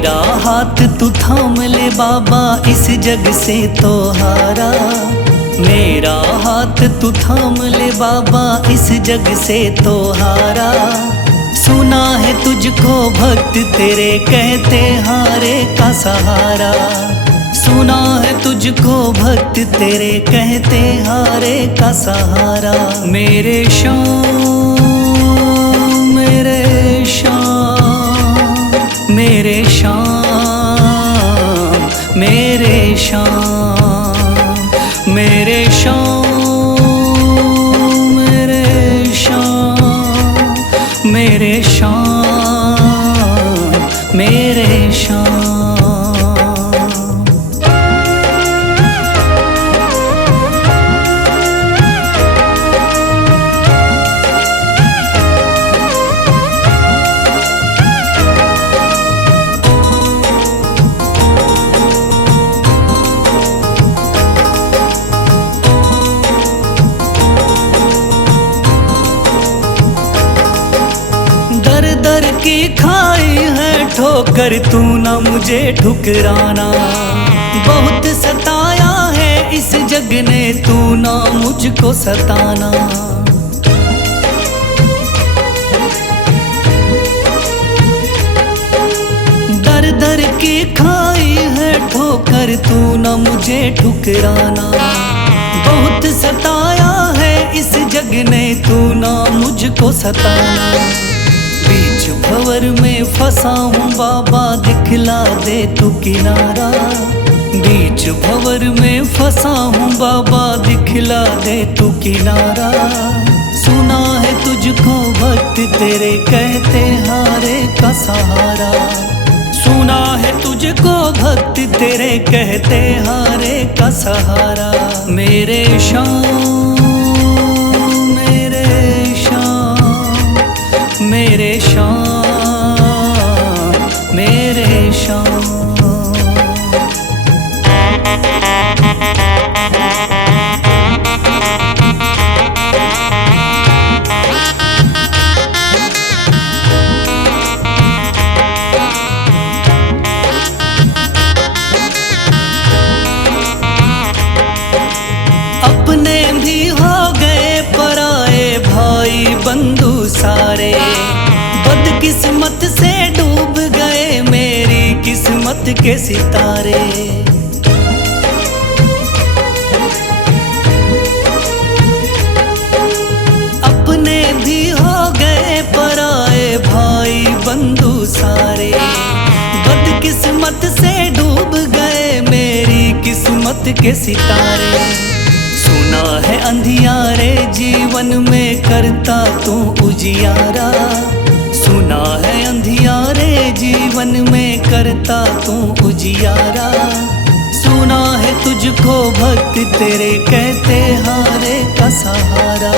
मेरा हाथ तू थाम ले बाबा, इस जग से तो हारा। मेरा हाथ तू थाम ले बाबा, इस जग से तो हारा। सुना है तुझको भक्त तेरे कहते हारे का सहारा। सुना है तुझको भक्त तेरे कहते हारे का सहारा। मेरे श्याम मेरे श्याम मेरे श्याम मेरे श्याम मेरे श्याम मेरे श्याम मेरे श्याम मेरे श्याम। दर की खाई है ठोकर, तू ना मुझे ठुकराना। बहुत सताया है इस जग ने, तू ना मुझको सताना। दर दर की खाई है ठोकर, तू ना मुझे ठुकराना। बहुत सताया है इस जग ने, तू ना मुझको सताना। बीच भंवर में फंसा हूँ बाबा, दिखला दे तू किनारा। बीच भंवर में फंसा हूँ बाबा, दिखला दे तू किनारा। सुना है तुझको भक्त तेरे कहते हारे का सहारा। सुना है तुझको भक्त तेरे कहते हारे का सहारा। मेरे श्याम मेरे श्याम मेरे श्याम मेरे श्याम। अपने भी हो गए पराए भाई बंधु सारे। बदकिस्मत से डूब गए मेरी किस्मत के सितारे। अपने भी हो गए पराए भाई बंधु सारे। बदकिस्मत से डूब गए मेरी किस्मत के सितारे। सुना है अंधियारे जीवन में करता तू उजियारा। सुना है अंधियारे जीवन में करता तू उजियारा। सुना है तुझको भक्त तेरे कहते हारे का सहारा।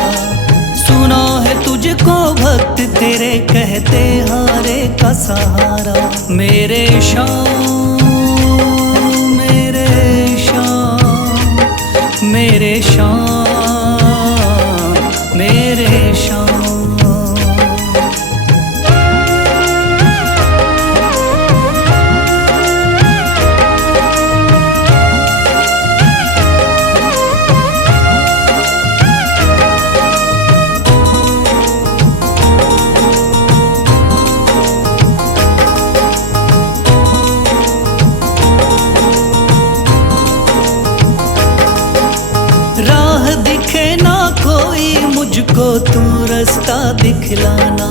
सुना है तुझको भक्त तेरे कहते हारे का सहारा। मेरे श्याम मेरे श्याम मेरे श्याम मेरे श्याम। राह दिखे ना कोई मुझको, तू रास्ता दिखलाना।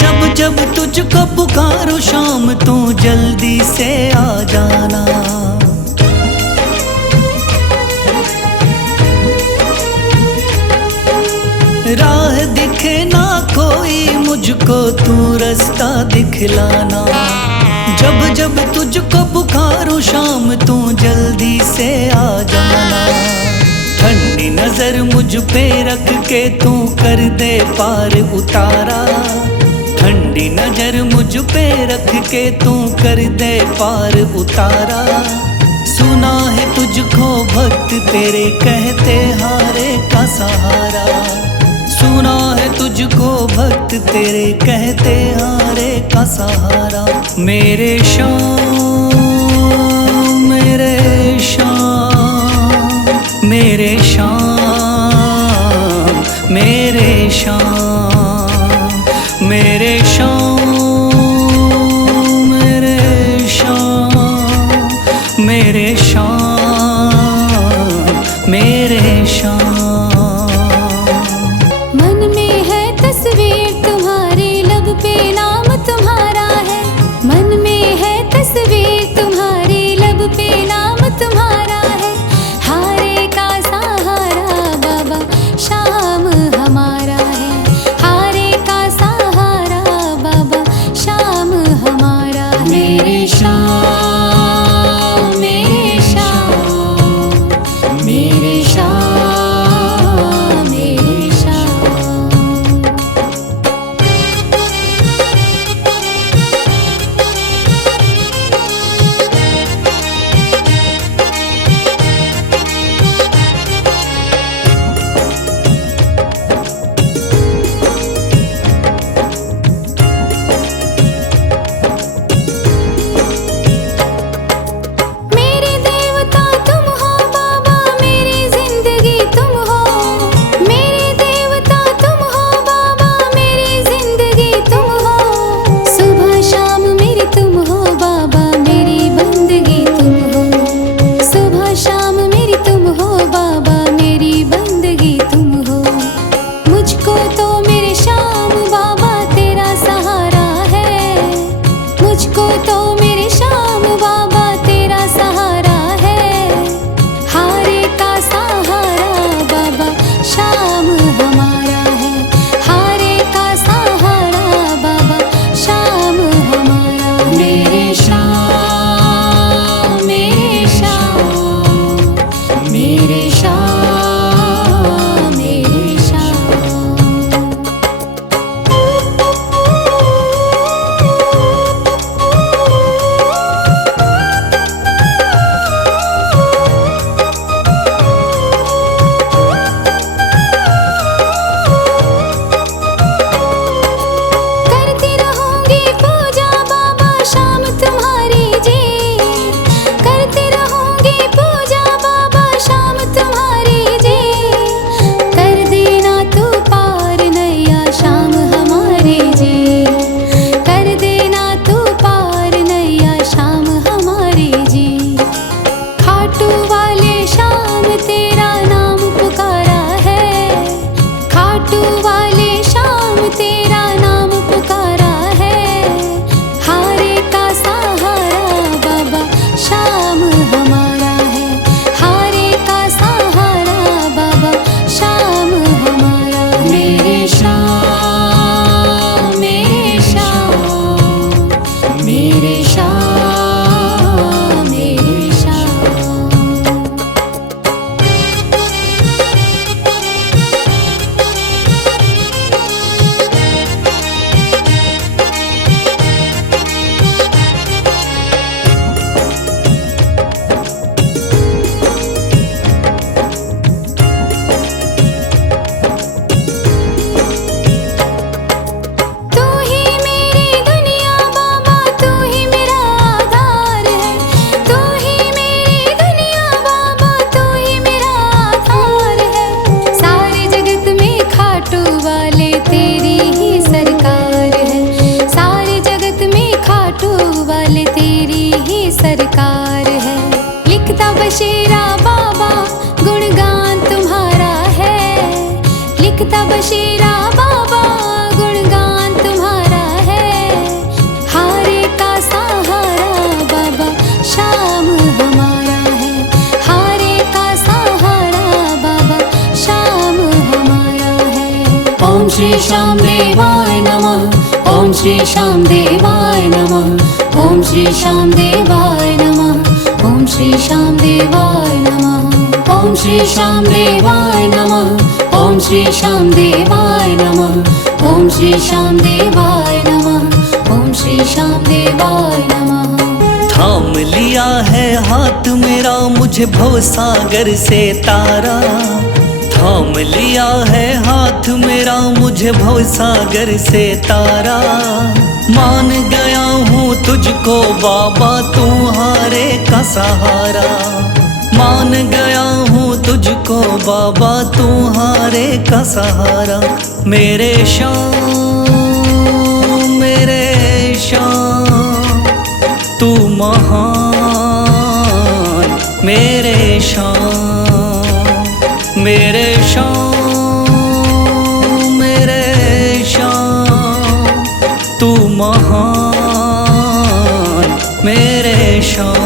जब जब तुझको पुकारूं शाम, तू जल्दी से आ जाना। राह दिखे ना कोई मुझको, तू रास्ता दिखलाना। जब जब तुझको पुकारूं शाम, तू जल्दी से आ जाना। ठंडी नजर मुझ पे रख के तू कर दे पार उतारा। ठंडी नजर मुझ पे रख के तू कर दे पार उतारा। सुना है तुझको भक्त तेरे कहते हारे का सहारा। सुना है तुझको भक्त तेरे कहते हारे का सहारा। मेरे श्याम मेरे श्याम मेरे श्याम मेरे श्याम मेरे श्याम मेरे श्याम मेरे श्याम मेरे श्याम। मन में है तस्वीर तुम्हारी, लब पे नाम तुम्हारा है। मन में है तस्वीर तुम्हारी, लब पे नाम तुम्हारा है। हारे का सहारा बाबा शाम हमारा है। हारे का सहारा बाबा शाम हमारा है। मेरे श्याम मेरे श्याम मेरे श्याम मेरे श्याम। मेरे देवता तुम हो बाबा, मेरी जिंदगी तुम हो। मेरे देवता तुम हो बाबा, मेरी जिंदगी तुम हो। सुबह शाम मेरी तुम हो बाबा, मेरी बंदगी तुम हो। सुबह शाम मेरी तुम हो बाबा, मेरी बंदगी तुम हो। मुझको तो मेरे श्याम बाबा तेरा सहारा है। मुझको तो मेरे श्याम बाबा तेरा सहारा है। हारे का सहारा बाबा शाम हमारा है। हारे का सहारा बाबा शाम हमारा है। मेरे श्याम मेरे श्याम मेरे श्याम मेरे श्याम। करती रहूंगी पूजा बाबा शाम तुम्हारी जी। करती रहूंगी पूजा बाबा शाम तुम्हारी जी। कर देना तू पार नैया शाम हमारी जी। कर देना तू पार नैया शाम हमारी जी। खाटू वाले शाम तेरा नाम पुकारा है। खाटू वाले शाम तेरा नाम पुकारा है। हारे का सहारा बाबा शाम हमारा है। हारे का सहारा बाबा शाम हमारा है। मेरे श्याम मेरे श्याम मेरे श्याम मेरे श्याम। तू ही मेरी दुनिया बाबा, तू ही मेरा आधार है। तू ही मेरी दुनिया बाबा, तू ही मेरा आधार है। सारे जगत में खाटू वाले तेरी ही सरकार है। सारे जगत में खाटू वाले तेरी ही सरकार है। लिखता बशीरा बाबा गुणगान तुम्हारा है। लिखता बशीरा बाबा गुणगान तुम्हारा है। हारे का सहारा बाबा शाम हमारा है। हारे का सहारा बाबा शाम हमारा है। ओम श्री श्याम देवाय नमः। ओम श्री श्याम देवाय नमः। ओम श्री श्याम देवाय नमः। ओम श्री श्याम देवाय नमः। ओम श्री श्याम देवाय नमः। ओम श्री श्याम देवाय नमः। ओम श्री श्याम देवाय नमः। ओम श्री श्याम देवाय नमः। थाम लिया है हाथ मेरा मुझे भवसागर से तारा। थाम लिया है हाथ मेरा मुझे भवसागर से तारा। मान गया हूँ तुझको बाबा तुम्हारे का सहारा। मान गया हूँ तुझको बाबा तुम्हारे का सहारा। मेरे शाम तू महान, मेरे शाम मेरे शाम तू महान, मेरे शाम।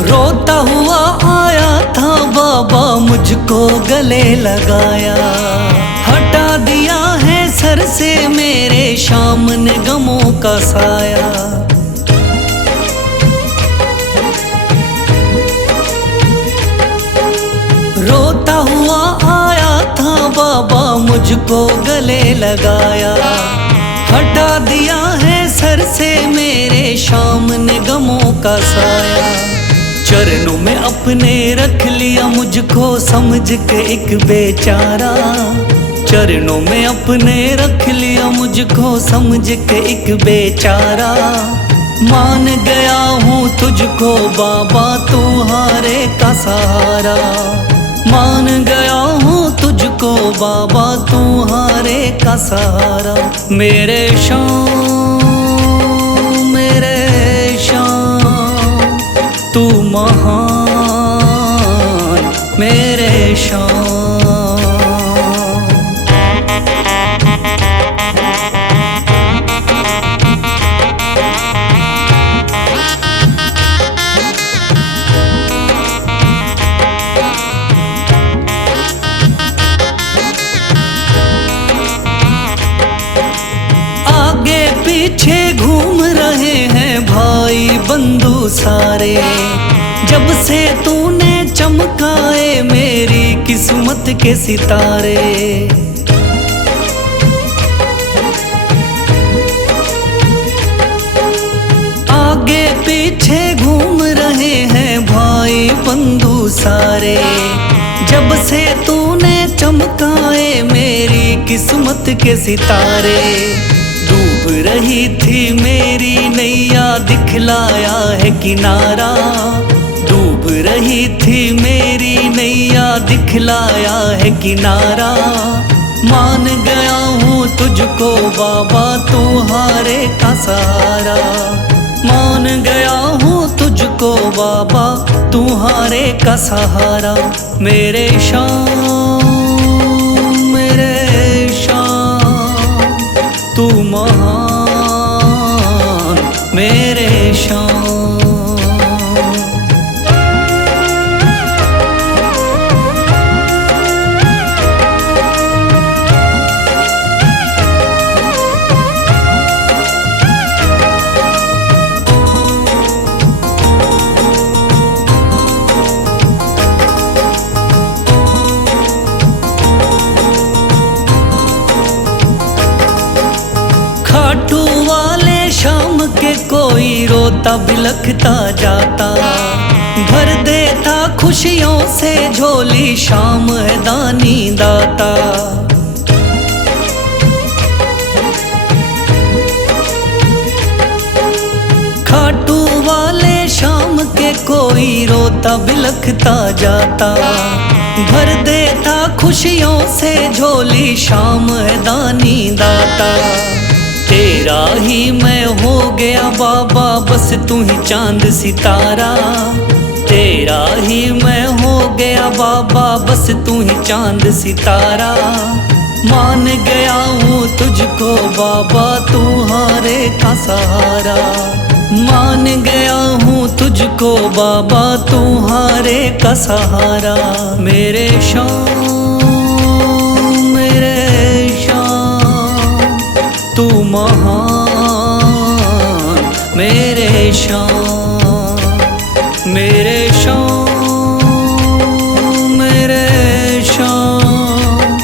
रोता हुआ आया था बाबा मुझको गले लगाया। हटा दिया है सर से मेरे शाम ने गमों का साया। रोता हुआ आया था बाबा मुझको गले लगाया। हटा दिया है सर से मेरे शाम ने गमों का साया। चरणों में अपने रख लिया मुझको समझ के एक बेचारा। चरणों में अपने रख लिया मुझको समझ के एक बेचारा। मान गया हूँ तुझको बाबा तुम्हारे का सहारा। मान गया हूँ तुझको बाबा तुम्हारे का सहारा। मेरे शाम तू महान, मेरे शाम। आगे पीछे घूम रहे हैं भाई बंधु सारे। जब से तूने चमकाए मेरी किस्मत के सितारे। आगे पीछे घूम रहे हैं भाई बंधु सारे। जब से तूने चमकाए मेरी किस्मत के सितारे। डूब रही थी मेरी नैया दिखलाया है किनारा। डूब रही थी मेरी नैया दिखलाया है किनारा। मान गया हूँ तुझको बाबा तुम्हारे का सहारा। मान गया हूँ तुझको बाबा तुम्हारे का सहारा। मेरे शाम तू महान, मेरे शाम। खाटू वाले शाम के कोई रोता बिलखता जाता। भर देता खुशियों से झोली शाम है दानी दाता। खाटू वाले शाम के कोई रोता बिलखता जाता। भर देता खुशियों से झोली शाम है दानी दाता। तेरा ही मैं हो गया बाबा बस तू ही चांद सितारा। तेरा ही मैं हो गया बाबा बस तू ही चांद सितारा। मान गया हूँ तुझको बाबा तुम्हारे का सहारा। मान गया हूँ तुझको बाबा तुम्हारे का सहारा। मेरे शाम तू महान मेरे शान, मेरे शान, मेरे शान,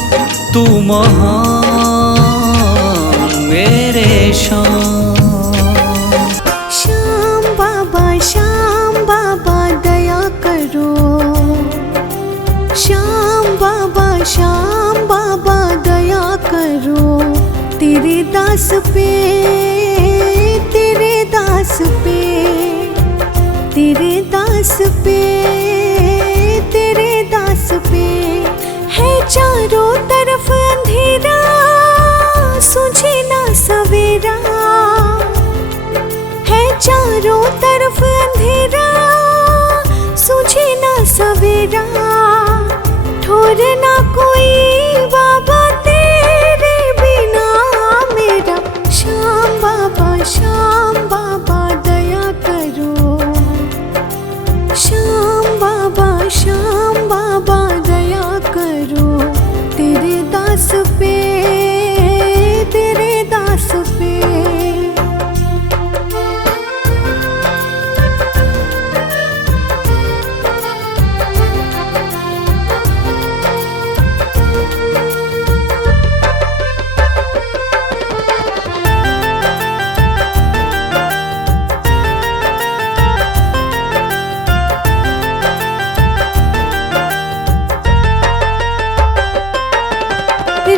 तू महान मेरे शान। श्याम बाबा दया करो। श्याम बाबा दया करो। तेरे दास पे, तेरे दास पे, तेरे दास पे, तेरे दास पे है चारों तरफ अंधेरा, सूझे ना सवेरा। है चारों तरफ अंधेरा, सूझे ना सवेरा। ठोर ना कोई बाबा तेरे बिना मेरा। श्याम बाबा दया करो। श्याम बाबा दया करो। तेरे दास पे, तेरे दास पे।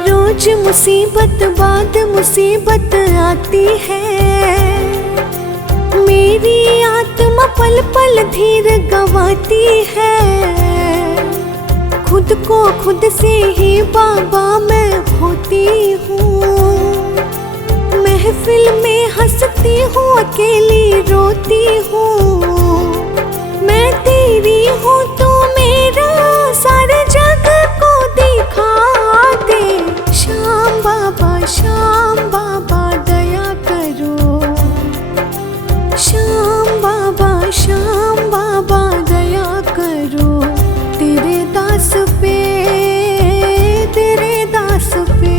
रोज मुसीबत बाद मुसीबत आती है। मेरी आत्मा पल पल धीर गंवाती है। खुद को खुद से ही बाबा मैं होती हूँ। महफिल में हंसती हूँ, अकेली रोती हूँ। मैं तेरी हूँ तो मेरा सारे जग को दिखा दे। श्याम बाबा दया करो। श्याम बाबा दया करो। तेरे दास पे, तेरे दास पे।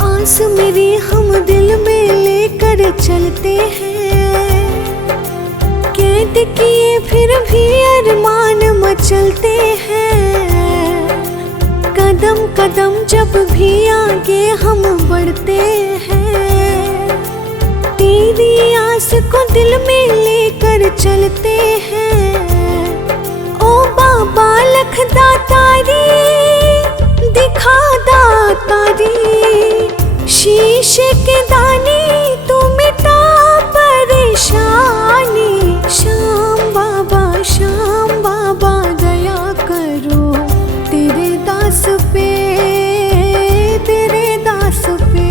आस मेरी हम दिल में लेकर चलते हैं। कैद किए फिर भी अरमान मचलते हैं। कदम कदम जब भी आगे हम बढ़ते हैं। तेरी आस को दिल में लेकर चलते हैं। ओ बाबा लख दातारी, दिखा दातारी। शीशे के दाने तू मिटा परेशानी। श्याम बाबा दया करो। तेरे दास पे, तेरे दास पे।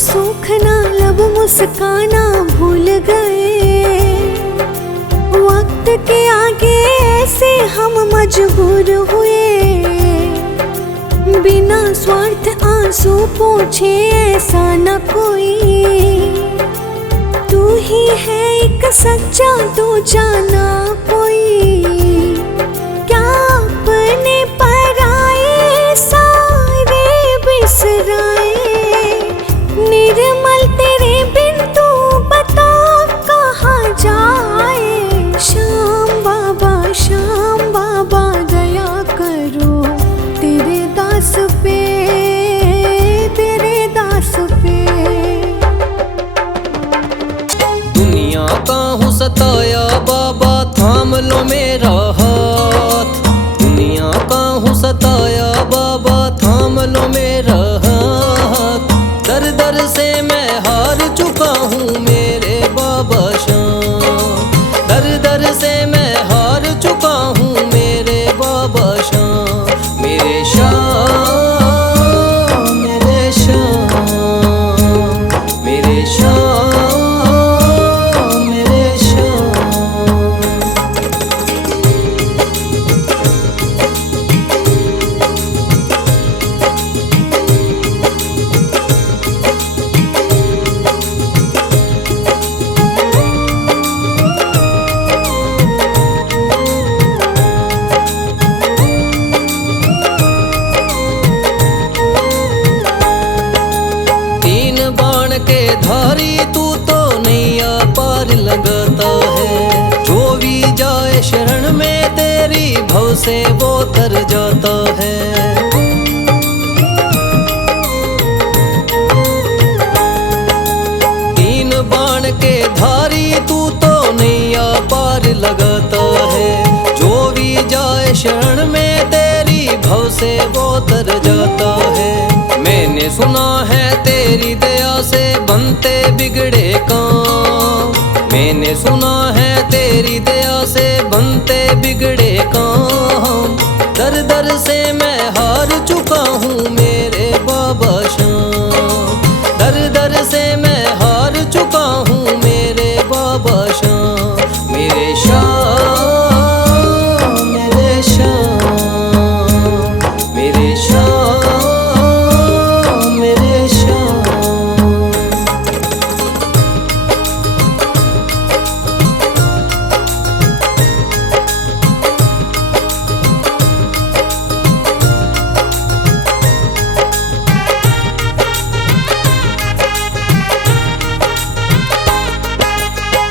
सूखना लब मुस्काना भूल गए। वक्त के आगे ऐसे हम मजबूर हुए। बिना स्वार्थ आंसू पोछे ऐसा न कोई। तू ही है एक सच्चा, तू जाना कोई। क्या अपने पराए सारे बिसराए। निर्मल तेरे बिन तू बता कहाँ जाए। श्याम बाबा दया करो। तेरे दास पे, तेरे दास पे। दुनिया का हूँ सताया बाबा, थाम लो मेरा हाथ। दुनिया का हूँ सताया बाबा, थाम लो मेरा हाथ। दर दर से मैं हार चुका हूँ मेरे बाबा श्याम। दर दर धारी तू तो नैया पार लगाता है। जो भी जाए शरण में तेरी भव से वो तर जाता है। तीन बाण के धारी तू तो नैया पार लगाता है। जो भी जाए शरण में तेरी भव से वो तर जाता है। मैंने सुना है तेरी दया से बनते बिगड़े काम। मैंने सुना है तेरी दया से बनते बिगड़े काम। दर दर से मैं हार चुका हूँ मेरे बाबा श्याम। दर दर से मैं हार चुका हूँ मेरे बाबा श्याम। मेरे श्याम, मेरे श्याम, मेरे श्याम, मेरे श्याम।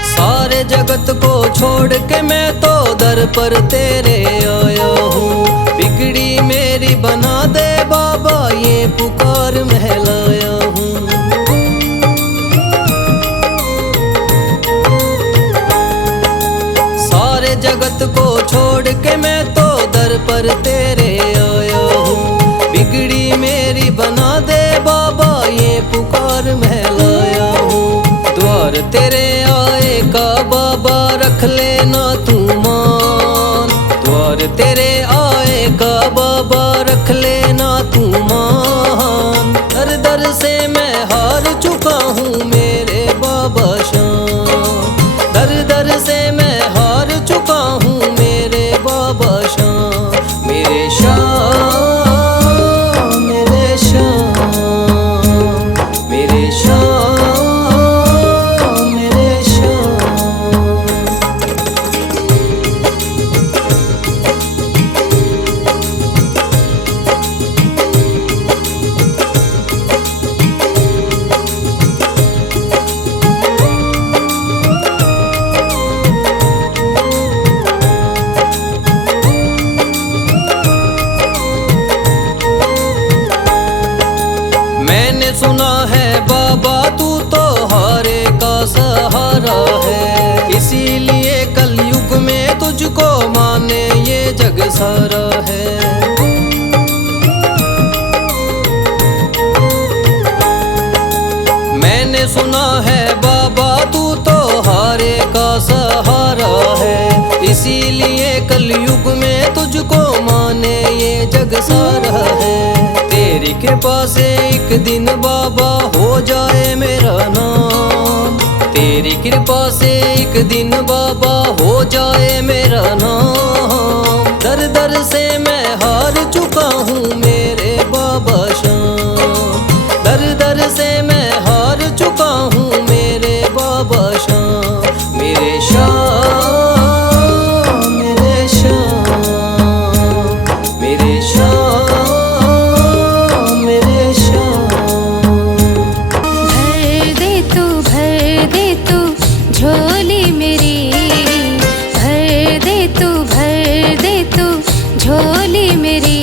सारे जगत को छोड़ के मैं तो दर पर तेरे आया हूँ। बिगड़ी मेरी बना दे बाबा ये पुकार महलाया हूँ। सारे जगत को छोड़ के मैं तो दर पर तेरे आया हूँ। बिगड़ी मेरी बना दे बाबा ये पुकार महलाया हूँ। द्वार तेरे आए का बाबा रख लेना तू मान। द्वार तेरे आए का बाबा रख लेना तू मान। दर दर से मैं हार चुका हूँ मेरे बाबा श्याम। दर दर से मैं हार चुका हूँ मेरे बाबा श्याम। मेरे श्याम, मेरे श्याम, मेरे श्याम, मेरे श्याम। मैंने सुना है बाबा तू तो हारे का सहारा है। इसीलिए कलयुग में तुझको माने ये जग सारा है। मैंने सुना है बाबा तू तो हारे का सहारा है। इसीलिए कलयुग में तुझको माने ये जग सारा है। तेरी कृपा से एक दिन बाबा हो जाए मेरा नाम। तेरी कृपा से एक दिन बाबा हो जाए मेरा नाम। दर दर से मैं हार चुका हूँ मेरे बाबा श्याम। दर दर से मैं हार चुका हूँ मेरे बाबा श्याम। मेरे श्याम, मेरे श्याम, मेरे श्याम, मेरे श्याम। भर दे तू झोली मेरी। भर दे तू झोली मेरी।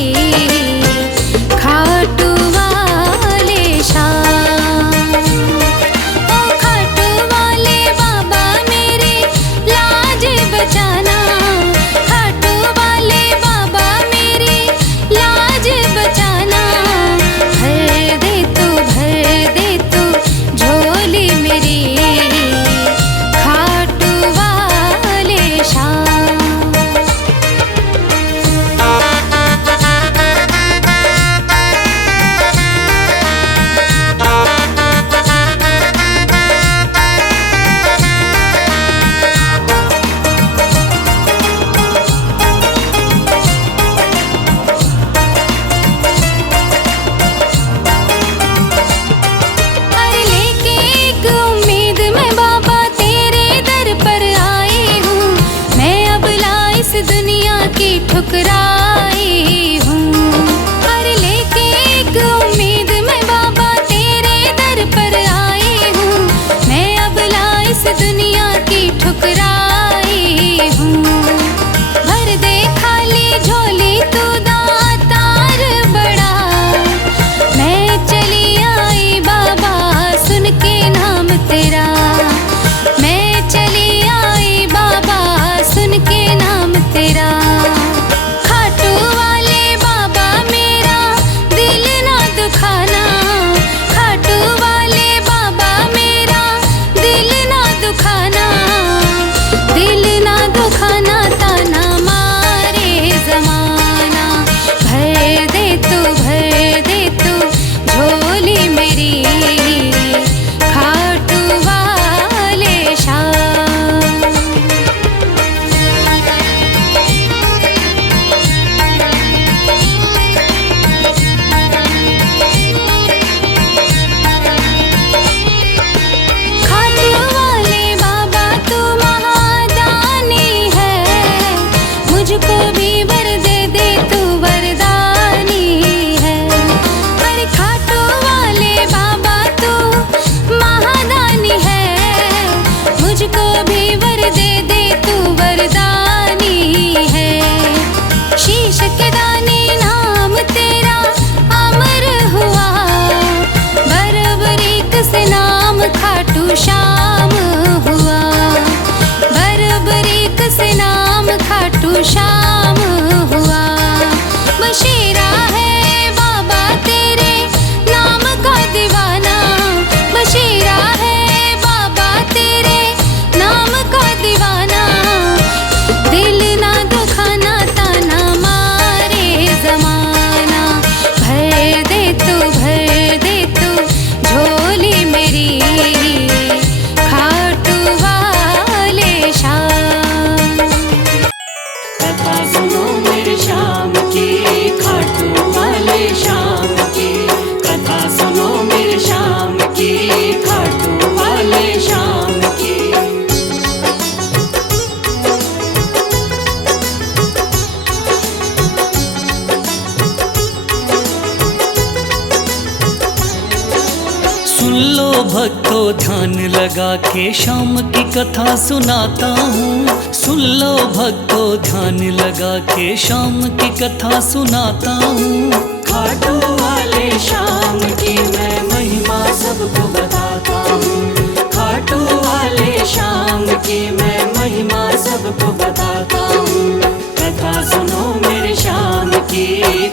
सुन लो भक्तों ध्यान लगा के शाम की कथा सुनाता हूँ। सुन लो भक्तों ध्यान लगा के शाम की कथा सुनाता हूँ। खाटू वाले शाम की मैं महिमा सबको बताता हूँ। खाटू वाले शाम की मैं महिमा सबको बताता हूँ। कथा सुनो मेरे शाम की,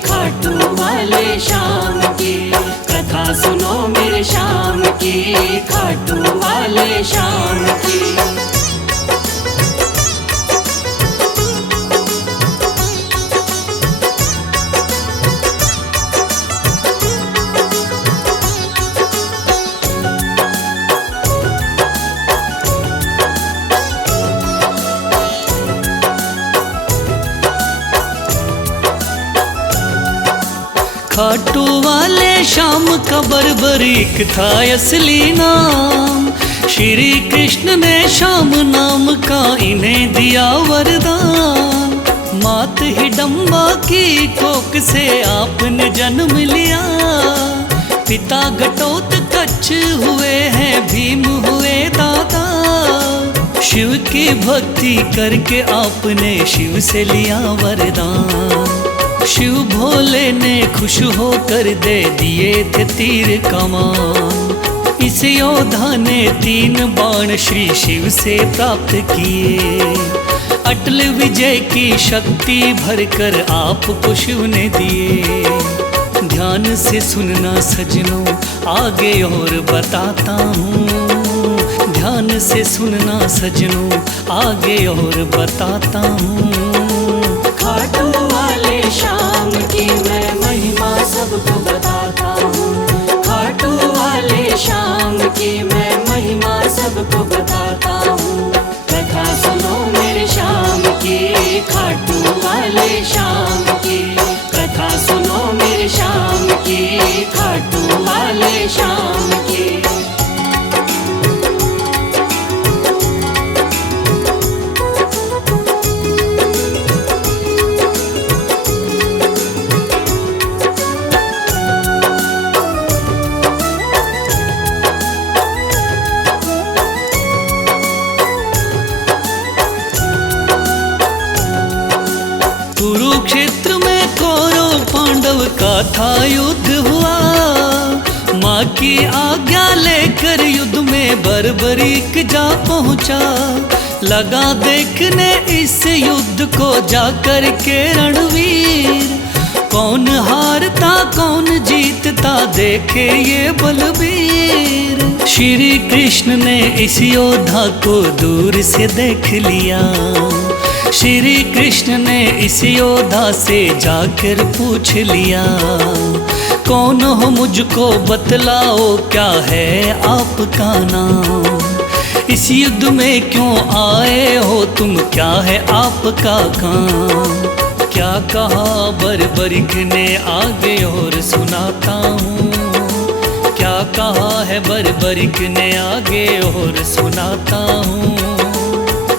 खाटू वाले शाम की। कथा सुनो मेरे शाम की, खाटू वाले शाम की। खाटू वाले शाम का बर्बरीक था असली नाम। श्री कृष्ण ने शाम नाम का इन्हें दिया वरदान। मात हिडम्बा की कोख से आपने जन्म लिया। पिता घटोत्कच हुए हैं, भीम हुए दादा। शिव की भक्ति करके आपने शिव से लिया वरदान। शिव भोले ने खुश होकर दे दिए थे तीर कमान। इस योद्धा ने 3 बाण श्री शिव से प्राप्त किए। अटल विजय की शक्ति भरकर आपको शिव ने दिए। ध्यान से सुनना सजनों आगे और बताता हूँ। ध्यान से सुनना सजनों आगे और बताता हूँ। खाटू वाले शाम की मैं महिमा सबको बताता हूँ। खाटू वाले शाम की मैं महिमा सबको बताता हूँ। कथा सुनो मेरे शाम की, खाटू वाले शाम की। कथा सुनो मेरे शाम की, खाटू वाले शाम की। कुरुक्षेत्र में कौरव पांडव का था युद्ध हुआ। माँ की आज्ञा लेकर युद्ध में बर्बरीक जा पहुँचा। लगा देखने इस युद्ध को जाकर के रणवीर। कौन हारता कौन जीतता देखे ये बलबीर। श्री कृष्ण ने इस योद्धा को दूर से देख लिया। श्री कृष्ण ने इस योद्धा से जाकर पूछ लिया। कौन हो मुझको बतलाओ, क्या है आपका नाम। इस युद्ध में क्यों आए हो तुम, क्या है आपका काम। क्या कहा बर्बरीक ने आगे और सुनाता हूँ। क्या कहा है बर्बरीक ने आगे और सुनाता हूँ।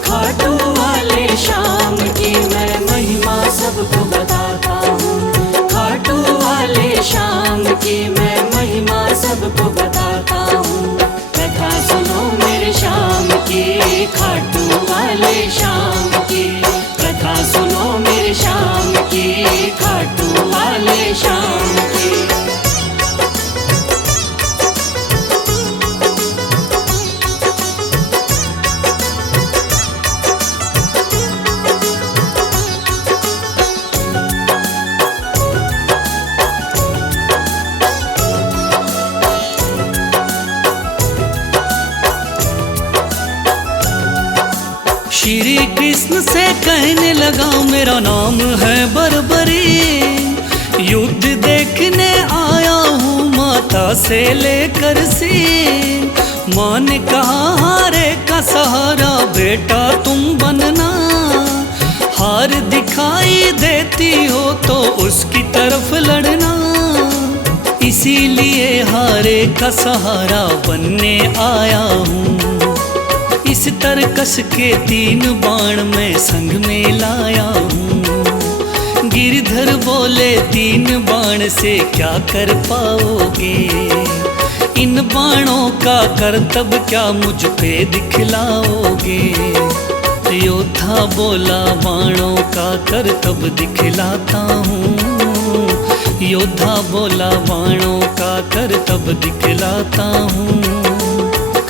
खाटू वाले शाम की मैं महिमा सबको बताता हूँ। खाटू वाले शाम की मैं महिमा सबको बताता हूँ। कथा सुनो मेरे शाम की, खाटू वाले शाम की। कथा सुनो मेरे शाम की, खाटू वाले शाम की। श्री कृष्ण से कहने लगा मेरा नाम है बर्बरी। युद्ध देखने आया हूँ माता से लेकर सी। माँ ने कहा हारे का सहारा बेटा तुम बनना। हार दिखाई देती हो तो उसकी तरफ लड़ना। इसीलिए हारे का सहारा बनने आया हूँ। इस तरकस के 3 बाण मैं संग में लाया हूँ। गिरधर बोले 3 बाण से क्या कर पाओगे। इन बाणों का करतब क्या मुझ पे दिखलाओगे? योद्धा बोला बाणों का करतब दिखलाता हूँ। योद्धा बोला बाणों का करतब दिखलाता हूँ।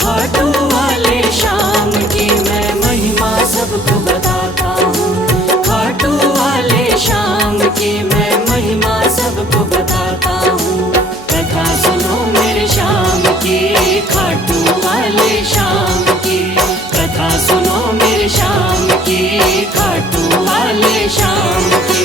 खाटू वाले श्याम की मैं महिमा सबको बताता हूँ। खाटू वाले श्याम की मैं महिमा सबको बताता हूँ। कथा सुनो मेरे श्याम की, खाटू वाले श्याम की। कथा सुनो मेरे श्याम की, खाटू वाले श्याम की।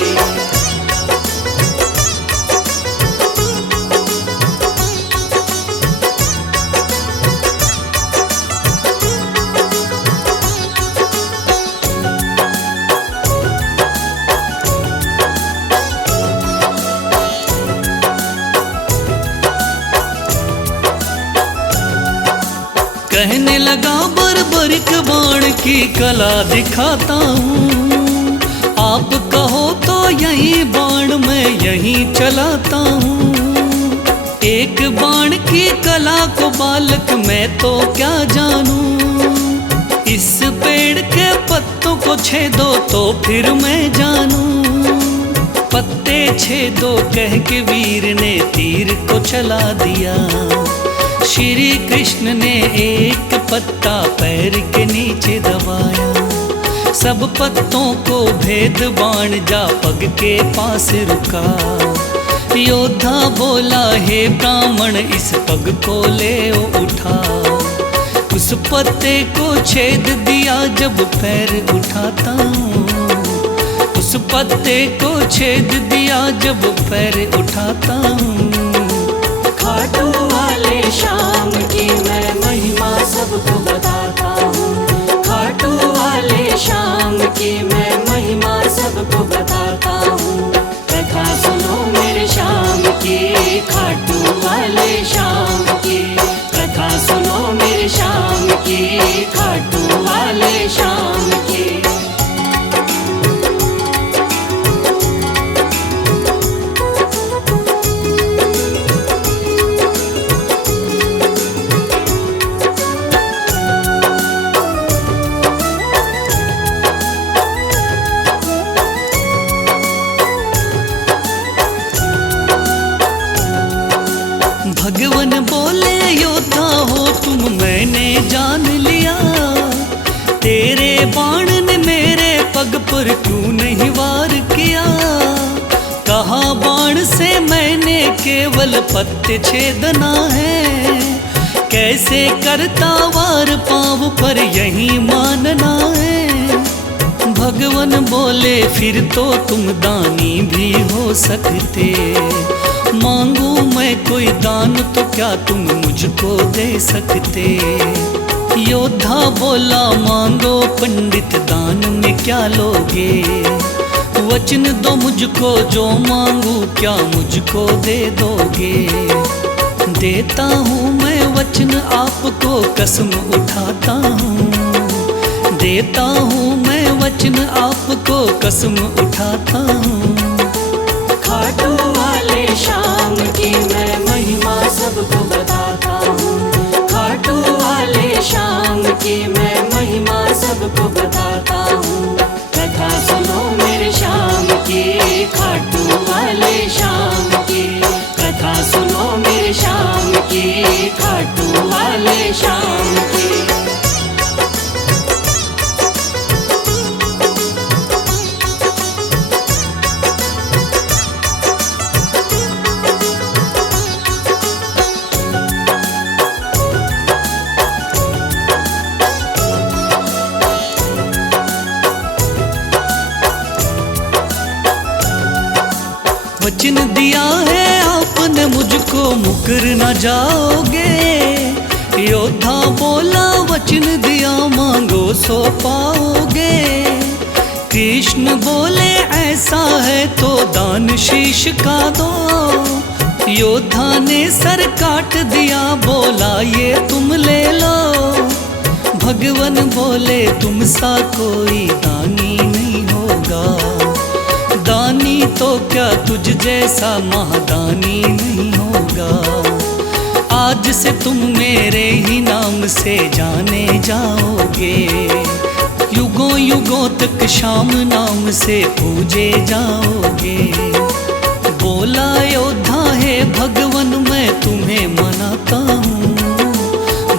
कहने लगा बर्बरिक बाण की कला दिखाता हूँ। आप कहो तो यही बाण मैं यहीं चलाता हूँ। एक बाण की कला को बालक मैं तो क्या जानूं। इस पेड़ के पत्तों को छेदो तो फिर मैं जानूं। पत्ते छेदो कह के वीर ने तीर को चला दिया। श्री कृष्ण ने एक पत्ता पैर के नीचे दबाया। सब पत्तों को भेद बाण जा पग के पास रुका। योद्धा बोला हे ब्राह्मण इस पग को ले उठा। उस पत्ते को छेद दिया जब पैर उठाता हूँ। उस पत्ते को छेद दिया जब पैर उठाता हूँ। खाटू वाले श्याम की मैं महिमा सबको बताता हूँ। खाटू वाले श्याम की मैं महिमा सबको बताता हूँ। कथा सुनो मेरे श्याम की, खाटू वाले श्याम की। कथा सुनो मेरे श्याम की, खाटू वाले श्याम की। भगवान बोले योद्धा हो तुम मैंने जान लिया। तेरे बाण ने मेरे पग पर क्यों नहीं वार किया। कहा बाण से मैंने केवल पत्ते छेदना है। कैसे करता वार पाँव पर यही मानना है। भगवान बोले फिर तो तुम दानी भी हो सकते। मांगू मैं कोई दान तो क्या तुम मुझको दे सकते। योद्धा बोला मांगो पंडित दान में क्या लोगे। वचन दो मुझको जो मांगू क्या मुझको दे दोगे। देता हूँ मैं वचन आपको कसम उठाता हूँ। देता हूँ मैं वचन आपको कसम उठाता हूँ। खाटू वाले श्याम की मैं महिमा सबको बताता हूँ। खाटू वाले श्याम की मैं महिमा सबको बताता हूँ। कथा सुनो मेरे श्याम की, खाटू वाले श्याम की। कथा सुनो मेरे श्याम की, खाटू वाले श्याम की। वचन दिया है आपने मुझको मुकर न जाओगे। योद्धा बोला वचन दिया मांगो सो पाओगे। कृष्ण बोले ऐसा है तो दान शीश का दो। योद्धा ने सर काट दिया बोला ये तुम ले लो। भगवान बोले तुम सा कोई दानी नहीं होगा। दानी तो क्या तुझ जैसा महादानी नहीं होगा। आज से तुम मेरे ही नाम से जाने जाओगे, युगों युगों तक श्याम नाम से पूजे जाओगे। बोला योद्धा है भगवन मैं तुम्हें मनाता हूँ,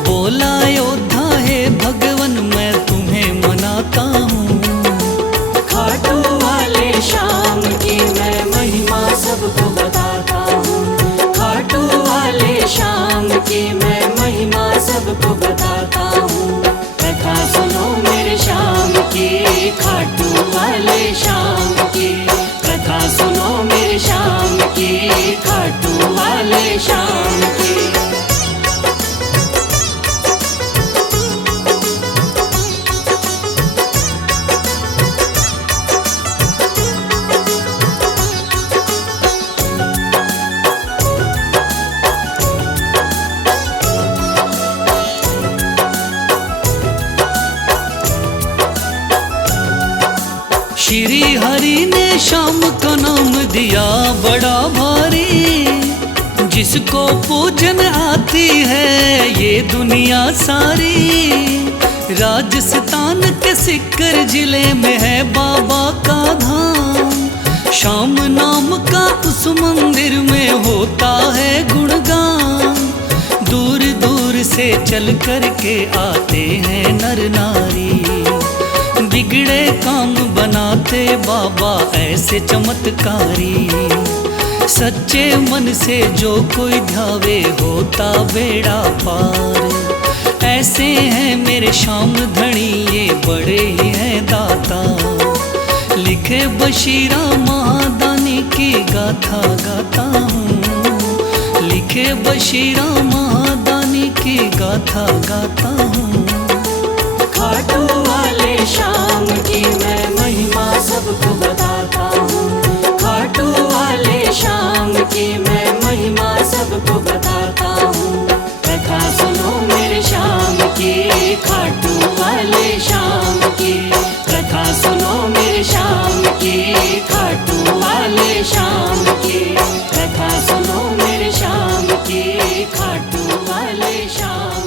बोला योद्धा है भगवन मैं तुम्हें मनाता हूँ। खाटू वाले श्याम की मैं महिमा सबको बताता हूँ, खाटू वाले श्याम की मैं महिमा सबको बताता हूँ। कथा सुनो मेरे श्याम की, खाटू वाले श्याम की, कथा सुनो मेरे श्याम की, खाटू वाले श्याम की। श्री हरि ने श्याम का नाम दिया बड़ा भारी, जिसको पूजन आती है ये दुनिया सारी। राजस्थान के सिक्कर जिले में है बाबा का धाम, श्याम नाम का उस मंदिर में होता है गुणगान। दूर दूर से चल कर के आते हैं नर नारी, बिगड़े काम बनाते बाबा ऐसे चमत्कारी। सच्चे मन से जो कोई ध्यावे होता बेड़ा पार। ऐसे हैं मेरे श्याम धनी ये बड़े ही हैं दाता, लिखे बशीरा महादानी की गाथा गाता हूँ, लिखे बशीरा महादानी की गाथा गाता हूँ। खाटू वाले श्याम की मैं महिमा सबको बताता हूँ, खाटू वाले श्याम की मैं महिमा सबको बताता हूँ। कथा सुनो मेरे श्याम की, खाटू वाले श्याम की, कथा सुनो मेरे श्याम की, खाटू वाले श्याम की, कथा सुनो मेरे श्याम की, खाटू वाले श्याम।